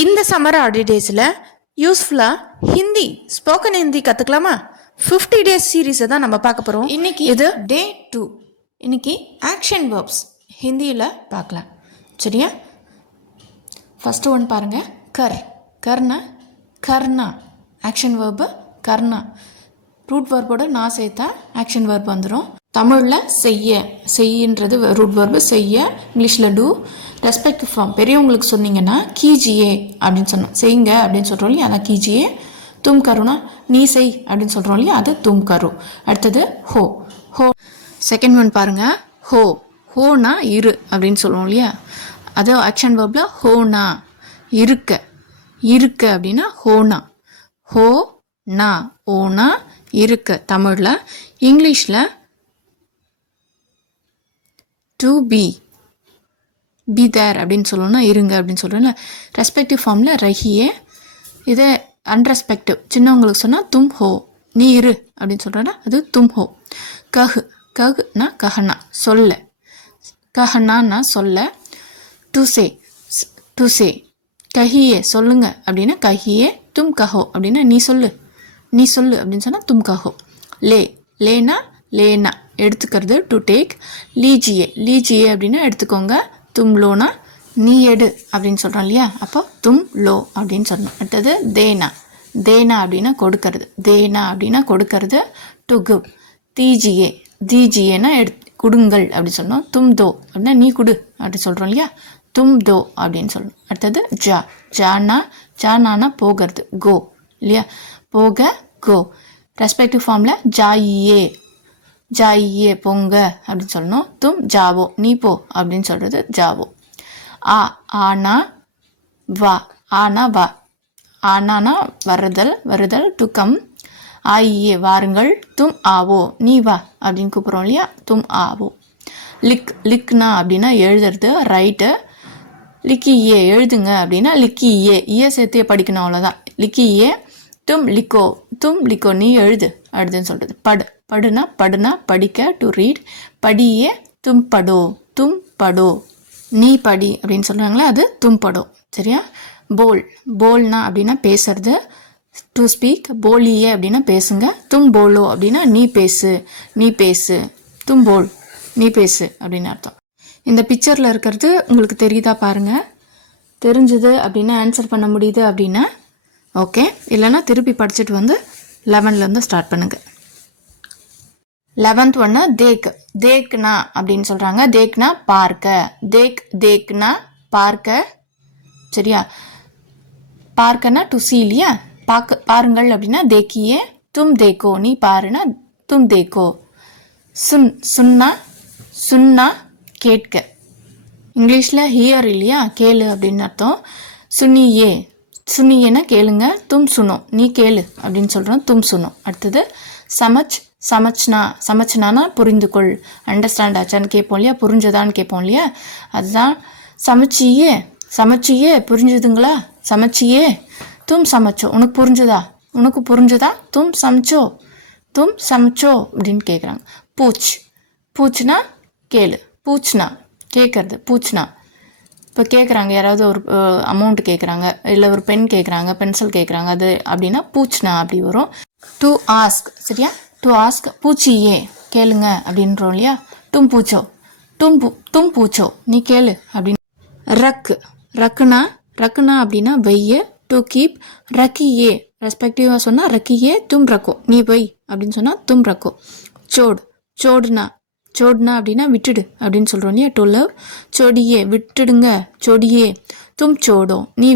இந்த சம்மர் ஹாலிடேஸில் யூஸ்ஃபுல்லாக Hindi spoken Hindi கற்றுக்கலாமா? 50 days சீரீஸை தான் நம்ம பார்க்க போகிறோம். இன்றைக்கி இது டே 2. இன்றைக்கி ஆக்ஷன் வேர்ப்ஸ் ஹிந்தியில் பார்க்கலாம். சரியா? ஃபஸ்ட்டு ஒன் பாருங்கள். கர்னா கர்னா ஆக்ஷன் வேர்பு கர்னா. ரூட் வேர்போட நான் சேர்த்தா ஆக்ஷன் வேர்ப் வந்துடும். தமிழில் செய்யன்றது ரூட் வேர்பு செய்ய. இங்கிலீஷில் டூ. ரெஸ்பெக்ட் ஃபார்ம் பெரியவங்களுக்கு சொன்னீங்கன்னா கீஜியே அப்படின்னு சொன்னோம். செய்யுங்க அப்படின்னு சொல்கிறோம் இல்லையா, அதான் கீஜியே. தும் கருனா நீ செய் அப்படின்னு சொல்கிறோம் இல்லையா, அது தும் கரு. அடுத்தது ஹோ. செகண்ட் ஒன் பாருங்க. ஹோனா இரு அப்படின்னு சொல்லுவோம் இல்லையா, அது ஆக்ஷன் வேர்பில் ஹோனா இருக்க அப்படின்னா ஹோனா. ஓனா இருக்க தமிழில். இங்கிலீஷில் டு பி தேர் அப்படின்னு சொல்லணும்னா இருங்க அப்படின்னு சொல்கிறோம்ல. ரெஸ்பெக்டிவ் ஃபார்மில் ரஹியே. இதே அன்ரெஸ்பெக்டிவ் சின்னவங்களுக்கு சொன்னால் தும் ஹோ நீ இரு அப்படின்னு சொல்கிறேன்னா அது தும் ஹோ. கஹ்னா கஹனா கஹனான்னா சொல்ல. டு சே கஹியே சொல்லுங்க அப்படின்னா கஹியே. தும் கஹோ அப்படின்னா நீ சொல்லு அப்படின்னு சொன்னால் தும் கஹோ. லேனா எடுத்துக்கிறது டு டேக். லீஜியே அப்படின்னா எடுத்துக்கோங்க. தும் லோனா நீ எடு அப்படின்னு சொல்கிறோம் இல்லையா, அப்போ தும் லோ அப்படின்னு சொல்லணும். அடுத்தது தேனா அப்படின்னா கொடுக்கறது. To give. தீஜியேனா கொடுங்கள் அப்படின்னு சொல்லணும். தும் தோ அப்படின்னா நீ கொடு அப்படின்னு சொல்கிறோம் இல்லையா, தும் தோ அப்படின்னு சொல்லணும். அடுத்தது ஜானானா போகிறது, கோ இல்லையா, கோ. ரெஸ்பெக்டிவ் ஃபார்மில் ஜாயியே போங்க அப்படின்னு சொல்லணும். தும் ஜாவோ நீ போ அப்படின்னு சொல்கிறது ஜாவோ. ஆனா வா ஆனானா வருதல் டு கம். ஆயியே வாருங்கள். தும் ஆவோ நீ வா அப்படின்னு கூப்பிட்றோம் இல்லையா, தும் ஆவோ. லிக்னா அப்படின்னா எழுதுறது, ரைட்டு. லிக்கியே எழுதுங்க அப்படின்னா லிக்கியே சேர்த்தே படிக்கணும், அவ்வளோதான். லிக்கியே. தும் லிக்கோ நீ எழுது அடுதுன்னு சொல்கிறது. படுனா படிக்க, டு ரீட். படியே தும் படோ நீ படி அப்படின்னு சொல்கிறாங்களே, அது தும் படோ. சரியா? போல்னா அப்படின்னா பேசுறது, டு ஸ்பீக். போலியே அப்படின்னா பேசுங்க. தும் போலோ அப்படின்னா நீ பேசு. தும் போல் நீ பேசு அப்படின்னு அர்த்தம். இந்த பிக்சரில் இருக்கிறது உங்களுக்கு தெரியுதா பாருங்கள். தெரிஞ்சுது அப்படின்னா ஆன்சர் பண்ண முடியுது அப்படின்னா ஓகே, இல்லைன்னா திருப்பி படிச்சுட்டு வந்து 11லேருந்து ஸ்டார்ட் பண்ணுங்க. 11th ஒன்று தேக்னா அப்படின்னு சொல்கிறாங்க. தேக்னா பார்க்க. தேக்னா பார்க்க. சரியா? பார்க்கனா டு சீ இல்லையா, பாருங்கள் அப்படின்னா தேக்கியே. தும் தேக்கோ நீ பாருனா தும் தேக்கோ. சுன்னா கேட்க. இங்கிலீஷில் ஹியர் இல்லையா, கேளு அப்படின்னு அர்த்தம். சுனியேனா கேளுங்க. தும் சுனோ நீ கேளு அப்படின்னு சொல்கிறோம், தும் சுனோ. அடுத்தது சமச்னானா புரிந்து கொள். அண்டர்ஸ்டாண்ட் ஆச்சான்னு கேட்போம் இல்லையா, புரிஞ்சதான்னு கேட்போம் இல்லையா, அதுதான் சமச்சியே புரிஞ்சுதுங்களா, சமச்சியே. தும் சமைச்சோ உனக்கு புரிஞ்சதா தும் சமைச்சோ அப்படின்னு கேட்குறாங்க. பூச்னா கேளு. பூச்னா கேட்கறது. பூச்னா இப்போ கேட்குறாங்க, யாராவது ஒரு அமௌண்ட் கேட்குறாங்க, இல்லை ஒரு பென் கேட்குறாங்க, பென்சில் கேட்குறாங்க, அது அப்படின்னா பூச்னா அப்படி வரும். To ask. சரியா? டு ஆஸ்க் பூச்சியே கேளுங்க அப்படின்றோம் இல்லையா, தும் பூச்சோ நீ கேளு அப்படின்னு. ரக்குனா அப்படின்னா வைய. To keep. ரக்கியே ரெஸ்பெக்டிவாக சொன்னால் ரக்கியே தும் ரக்கோ நீ வை அப்படின்னு சொன்னால் தும் ரக்கோ. சோடுனா அப்படின்னா விட்டுடு அப்படின்னு சொல்கிறோம் இல்லையா, டு லவ். சொடியே விட்டுடுங்க. சொடியே. தும் சோடோ நீ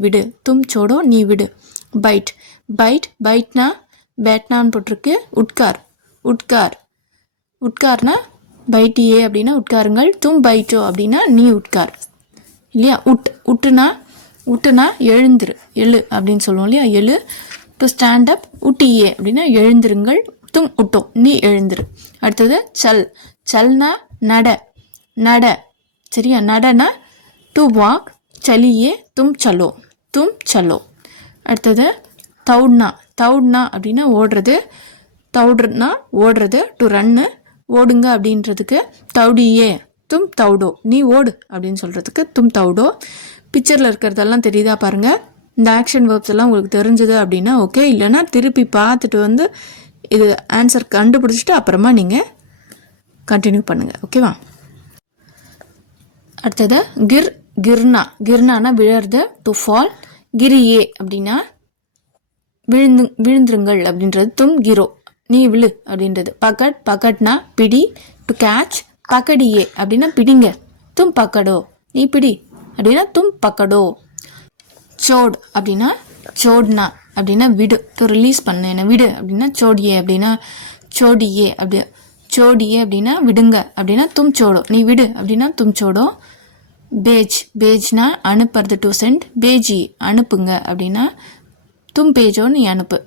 விடு. தும் சோடோ நீ விடு. பைட்னா பேட்னான்னு போட்டிருக்கு. உட்கார்னா பைட்டியே அப்படின்னா உட்காருங்கள். தும் பைட்டோ அப்படின்னா நீ உட்கார் இல்லையா. உட்டுனா எழு அப்படின்னு சொல்லுவோம் இல்லையா, எழு. To stand up. உட்டியே அப்படின்னா எழுந்திருங்கள். தும் உட்டோ நீ எழுந்திரு. அடுத்தது சல்னா நட. சரியா? நடனா டு வாக். சலியே தும் சலோ. அடுத்தது தவுட்னா அப்படின்னா ஓடுறது. டு ரன்னு ஓடுங்க அப்படின்றதுக்கு தவுடியே தும் தவுடோ நீ ஓடு அப்படின்னு சொல்கிறதுக்கு தும் தவுடோ. பிக்சரில் இருக்கிறதெல்லாம் தெரியுதா பாருங்கள். இந்த ஆக்ஷன் வேர்ப்ஸ் எல்லாம் உங்களுக்கு தெரிஞ்சது அப்படின்னா ஓகே, இல்லைன்னா திருப்பி பார்த்துட்டு வந்து இது ஆன்சர் கண்டுபிடிச்சிட்டு அப்புறமா நீங்கள் கண்டினியூ பண்ணுங்கள். ஓகேவா? அடுத்தது கிர்னானா விழறது, டு ஃபால். கிரியே அப்படின்னா விழுந்துருங்கள் அப்படின்றது. தும் கிரோ, நீ விழு அப்படின்றது. பகட்னா பிடி, டு கேட்ச். பக்கடியே அப்படின்னா பிடிங்க, தும் பக்கடோ, நீ பிடி அப்படின்னா தும் பக்கடோ. சோட் அப்படின்னா சோட்னா அப்படின்னா விடு, டு ரிலீஸ் பண்ணு, என்ன விடு அப்படின்னா சோடியே அப்படின்னா சோடியே அப்படின்னா விடுங்க அப்படின்னா தும் சோடோ, நீ விடு அப்படின்னா தும் சோடோ. பேஜ்னா அனுப்புறது, டு சென்ட். பேஜி அனுப்புங்க அப்படின்னா தும் பேஜோ, நீ அனுப்பு.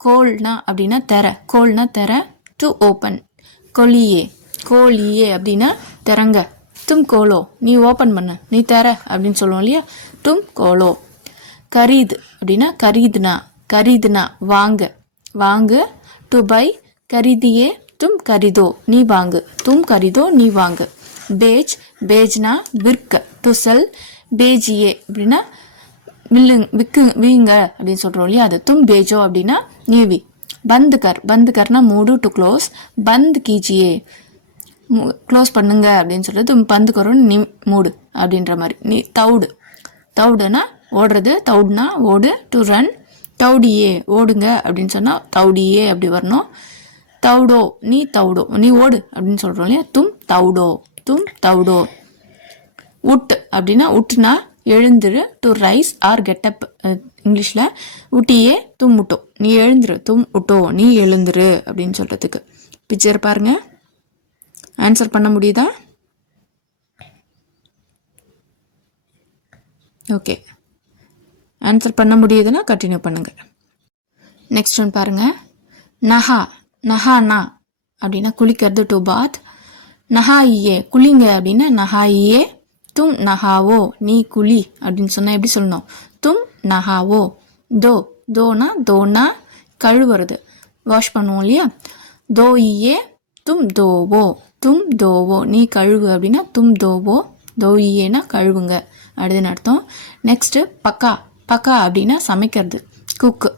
கோல்னா அப்படின்னா தெர, கோல்னா தெர, டு ஓப்பன். கோலியே அப்படின்னா திறங்க, தும் கோலோ, நீ ஓப்பன் பண்ணு, நீ தர அப்படின்னு சொல்லுவோம் இல்லையா, தும் கோலோ. அப்படின்னா கரீதுனா வாங்கு, டு பை. கரிதியே, தும் கரிதோ, நீ வாங்கு, தும் கரிதோ, நீ வாங்கு. பேஜ்னா விற்க, டு செல். பேஜியே அப்படின்னா வீங்க அப்படின்னு சொல்கிறோம் இல்லையா, அது தும் பேஜோ அப்படின்னா நீவி. பந்துகர்னா மூடு, டு க்ளோஸ். பந்த் கீஜியே, க்ளோஸ் பண்ணுங்க அப்படின்னு சொல்கிறது. பந்து கரோன்னு நீ மூடு அப்படின்ற மாதிரி. நீ தவுடுனா ஓடுறது, தவுடுனா ஓடு, டு ரன். தவுடியே ஓடுங்க அப்படின்னு சொன்னால் தவுடியே அப்படி வரணும். நீ ஓடு அப்படின்னு சொல்கிறோம் இல்லையா, தும் தவுடோ. உட் அப்படின்னா உட்டுனா எழுந்துரு, டு ரைஸ் ஆர் கெட்டப். இங்கிலீஷில் உட்டியே தும் உட்டோ, நீ எழுந்துரு, தும் உட்டோ, நீ எழுந்துரு அப்படின்னு சொல்கிறதுக்கு. பிக்சர் பாருங்க, ஆன்சர் பண்ண முடியுதா? ஓகே, ஆன்சர் பண்ண முடியுதுன்னா கண்டினியூ பண்ணுங்க. நெக்ஸ்ட் ஒன் பாருங்க. நஹானா அப்படின்னா குளிக்கிறது, டு பாத். நஹாயியே குளிங்க அப்படின்னா நஹாயியே, தும் நஹாவோ, நீ குளி அப்படின்னு சொன்னால் எப்படி சொல்லணும், தும் நஹாவோ. தோனா கழுவுறது, வாஷ் பண்ணுவோம் இல்லையா, தோயியே, தும் தோவோ, நீ கழுவு அப்படின்னா தும் தோவோ. தோயியேனா கழுவுங்க அப்படின்னு அர்த்தம். நெக்ஸ்ட்டு பக்கா அப்படின்னா சமைக்கிறது, குக்கு.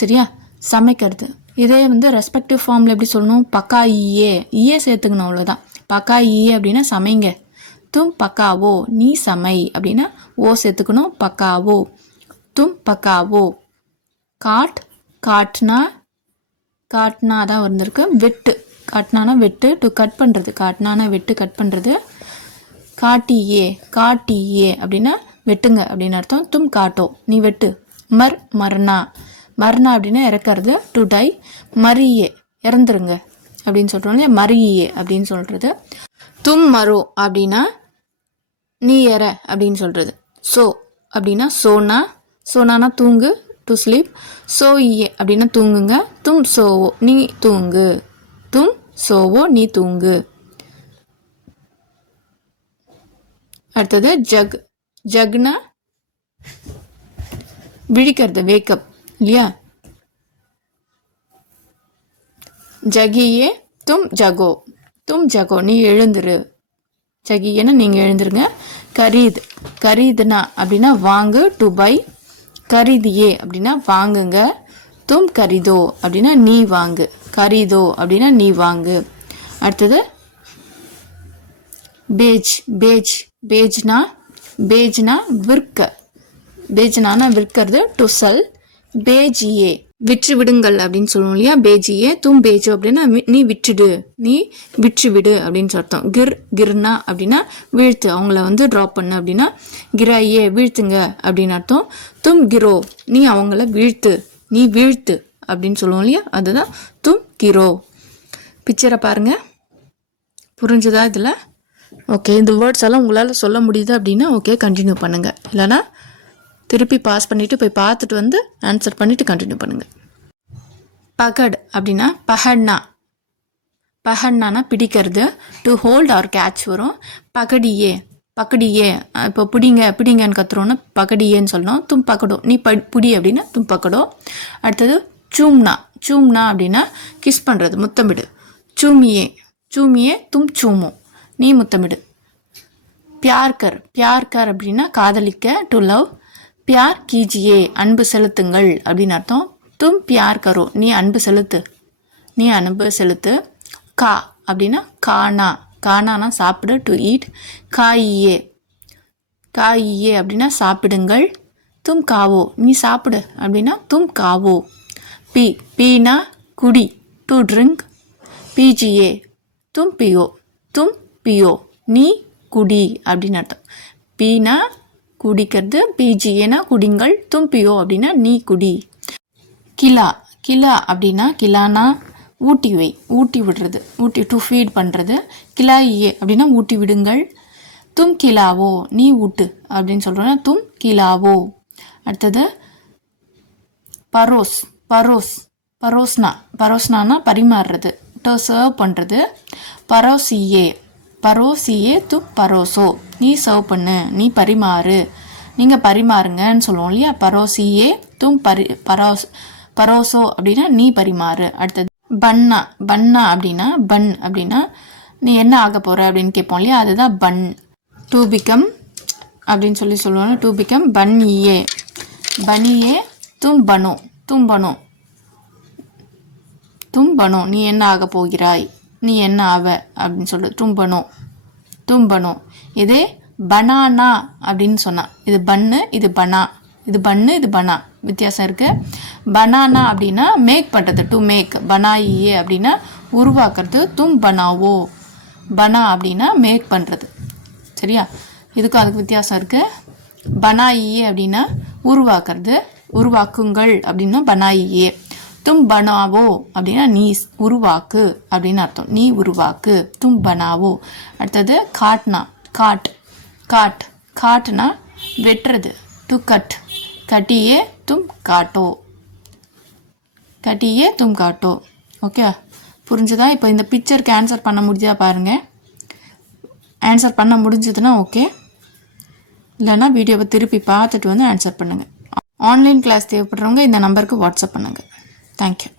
சரியா, சமைக்கிறது. இதே வந்து ரெஸ்பெக்டிவ் ஃபார்மில் எப்படி சொல்லணும், பக்கா ஈயே சேர்த்துக்கணும், அவ்வளோதான். பக்கா ஈயே அப்படின்னா சமைங்க, தும் பக்காவோ, நீ சமை அப்படின்னா ஓ சேர்த்துக்கணும், பக்காவோ, தும் பக்காவோ. காட்னா தான் வந்திருக்கு. காட்னானா வெட்டு, டு கட் பண்ணுறது. காட்னானா வெட்டு, கட் பண்ணுறது. காட்டியே அப்படின்னா வெட்டுங்க அப்படின்னு அர்த்தம். தும் காட்டோ, நீ வெட்டு. மர்னா அப்படின்னா இறக்கிறது, டு டை. மரியே இறந்துருங்க அப்படின்னு சொல்கிறோம் இல்லையா, மரியே அப்படின்னு சொல்கிறது. தும் மரோ அப்படின்னா நீ இற அப்படின்னு சொல்கிறது. அப்படின்னா சோனானா தூங்கு, டு ஸ்லீப். சோயியே அப்படின்னா தூங்குங்க. தும் சோவோ, நீ தூங்கு. தும் சோவோ, நீ தூங்கு. அடுத்தது ஜக்னா விழிக்கிறது, வேக்கப் இல்லையா. ஜகியே, தும் ஜகோ, நீ எழுந்துரு. ஜகியேன்னா நீங்கள் எழுந்துருங்க. கரீதுனா அப்படின்னா வாங்கு, டு பை. கரீதியே அப்படின்னா வாங்குங்க. தும் கரிதோ அப்படின்னா நீ வாங்கு. கரிதோ அப்படின்னா நீ வாங்கு. அடுத்தது பேஜ்னா விற்க. பேஜ்னா விற்கிறது, டு செல். பேஜியே விற்று விடுங்கள் அப்படின்னு சொல்லுவோம் இல்லையா, பேஜியே. தும் பேஜோ அப்படின்னா நீ விட்டுடு, நீ விற்று விடு அப்படின்னு அர்த்தம். கிர்னா அப்படின்னா வீழ்த்து, அவங்கள வந்து ட்ராப் பண்ணு அப்படின்னா கிராயே வீழ்த்துங்க அப்படின்னு அர்த்தம். தும் கிரோ, நீ அவங்கள நீ வீழ்த்து அப்படின்னு சொல்லுவோம் இல்லையா, அதுதான் தும் கிரோ. பிக்சரை பாருங்க, புரிஞ்சுதா இதில்? ஓகே, இந்த வேர்ட்ஸ் எல்லாம் உங்களால் சொல்ல முடியுது அப்படின்னா ஓகே, கண்டினியூ பண்ணுங்கள். இல்லைனா திருப்பி பாஸ் பண்ணிவிட்டு போய் பார்த்துட்டு வந்து ஆன்சர் பண்ணிவிட்டு கண்டினியூ பண்ணுங்கள். பகட் அப்படின்னா பகட்னானா பிடிக்கிறது, டு ஹோல்ட் ஆர் கேட்ச் வரும். பகடியே இப்போ பிடிங்கன்னு கத்துறோன்னா பகடியேன்னு சொல்லணும். தும் பக்கடோ, நீ பிடி அப்படின்னா தும் பக்கடோ. அடுத்தது சூம்னா அப்படின்னா கிஸ் பண்ணுறது, முத்தமிடு. சூமியே தும் சூமோ, நீ முத்தமிடு. प्यार कर அப்படின்னா காதலிக்க டு லவ். प्यार कीजिए அன்பு செலுத்துங்கள் அப்படின்னு அர்த்தம். तुम प्यार करो நீ அன்பு செலுத்து. கா அப்படின்னா கானானா சாப்பிடு டு ஈட். காயியே அப்படின்னா சாப்பிடுங்கள். தும் காவோ நீ சாப்பிடு அப்படின்னா தும் காவோ. பீனா குடி டு ட்ரிங்க். பீஜியே தும் பியோ நீ குடி அப்படின்னு அர்த்தம். பீனா குடிக்கிறது, பீஜியேனா குடிங்கள், தும் பியோ அப்படின்னா நீ குடி. கிலா அப்படின்னா கிலானா ஊட்டி விடுறது, டு ஃபீட் பண்ணுறது. கிலாயே அப்படின்னா ஊட்டி விடுங்கள். தும் கிலாவோ நீ ஊட்டு அப்படின்னு சொல்கிறோன்னா தும் கிலாவோ. அடுத்தது பரோஸ்னானா பரிமாறுறது, சர்வ் பண்ணுறது. பரோசியே தும் பரோசோ நீ சர்வ் பண்ணு, நீ பரிமாறு, நீங்கள் பரிமாறுங்கன்னு சொல்லுவோம் இல்லையா. பரோசியே தும் பரோசோ அப்படின்னா நீ பரிமாறு. அடுத்தது பன்னா அப்படின்னா நீ என்ன ஆக போகிற அப்படின்னு கேட்போம் இல்லையா, அதுதான் பன். டு பிகம் அப்படின்னு சொல்லுவாங்க. டு பிகம் பன்னியே தும் பனோ நீ என்ன ஆக போகிறாய், நீ என்ன ஆவ அப்படின்னு சொல்கிறது. தும் பனோ. இதே பனானா அப்படின்னு சொன்னா, இது பன்னு இது பனா வித்தியாசம் இருக்கு. பனானா அப்படின்னா மேக் பண்ணுறது, டு மேக். பனாயியே அப்படின்னா உருவாக்குறது, தும் பனாவோ. பனா அப்படின்னா மேக் பண்ணுறது. சரியா, இதுக்கும் அதுக்கு வித்தியாசம் இருக்கு. பனாயியே அப்படின்னா உருவாக்குங்கள் அப்படின்னா பனாயியே. தும் பனாவோ அப்படின்னா நீ உருவாக்கு அப்படின்னு அர்த்தம், நீ உருவாக்கு. தும் பனாவோ. அடுத்தது காட்னா வெட்டுறது, டு கட். கட்டியே தும் காட்டோ. ஓகே, புரிஞ்சுதா? இப்போ இந்த பிக்சருக்கு ஆன்சர் பண்ண முடிஞ்சா பாருங்கள். ஆன்சர் பண்ண முடிஞ்சதுன்னா ஓகே, இல்லைன்னா வீடியோவை திருப்பி பார்த்துட்டு வந்து ஆன்சர் பண்ணுங்கள். ஆன்லைன் கிளாஸ் தேவைப்படுறவங்க இந்த நம்பருக்கு வாட்ஸ்அப் பண்ணுங்கள். தேங்க்யூ.